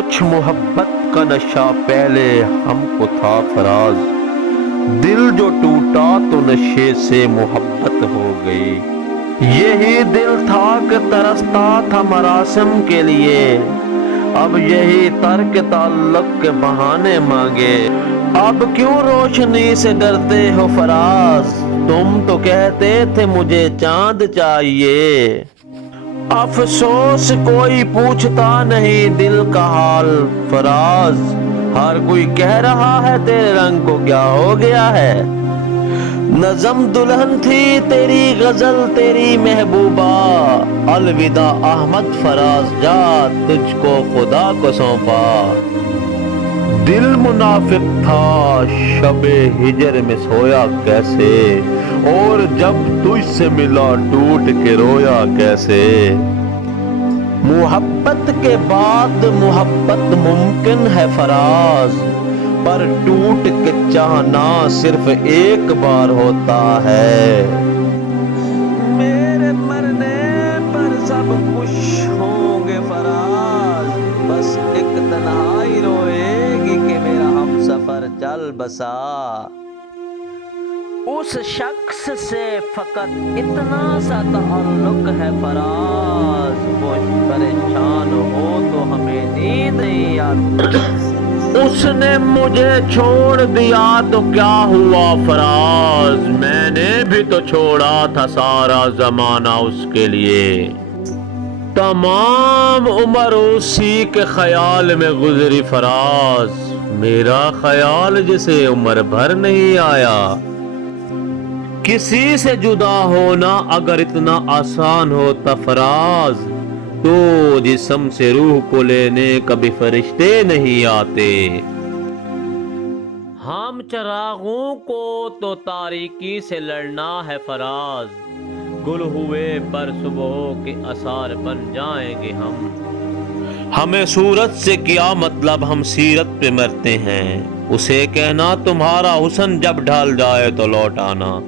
کچھ محبت کا نشہ پہلے ہم کو تھا فراز، دل جو ٹوٹا تو نشے سے محبت ہو گئی۔ یہی دل تھا کہ ترستا تھا مراسم کے لیے، اب یہی ترک تعلق کے بہانے مانگے۔ اب کیوں روشنی سے ڈرتے ہو فراز، تم تو کہتے تھے مجھے چاند چاہیے۔ افسوس کوئی پوچھتا نہیں دل کا حال فراز، ہر کوئی کہہ رہا ہے تیرے رنگ کو کیا ہو گیا ہے۔ نظم دلہن تھی تیری غزل تیری محبوبہ، الوداع احمد فراز جا تجھ کو خدا کو سونپا۔ دل منافق تھا شب ہجر میں سویا کیسے، اور جب تجھ سے ملا ٹوٹ کے رویا کیسے۔ محبت کے بعد محبت ممکن ہے فراز، پر ٹوٹ کے چاہنا صرف ایک بار ہوتا ہے۔ میرے مرنے پر سب خوش ہوں گے فراز، بس ایک تنہائی روئے گی کہ میرا ہم سفر چل بسا۔ اس شخص سے فقط اتنا سا تعلق ہے فراز، وہ پریشان ہو تو ہمیں نیند نہیں آتی۔ اس نے مجھے چھوڑ دیا تو کیا ہوا فراز، میں نے بھی تو چھوڑا تھا سارا زمانہ اس کے لیے۔ تمام عمر اسی کے خیال میں گزری فراز، میرا خیال جسے عمر بھر نہیں آیا۔ کسی سے جدا ہونا اگر اتنا آسان ہوتا فراز، تو جسم سے روح کو لینے کبھی فرشتے نہیں آتے۔ ہم چراغوں کو تو تاریکی سے لڑنا ہے فراز، گل ہوئے پر صبح کے آثار بن جائیں گے ہم۔ ہمیں صورت سے کیا مطلب، ہم سیرت پہ مرتے ہیں، اسے کہنا تمہارا حسن جب ڈھل جائے تو لوٹ آنا۔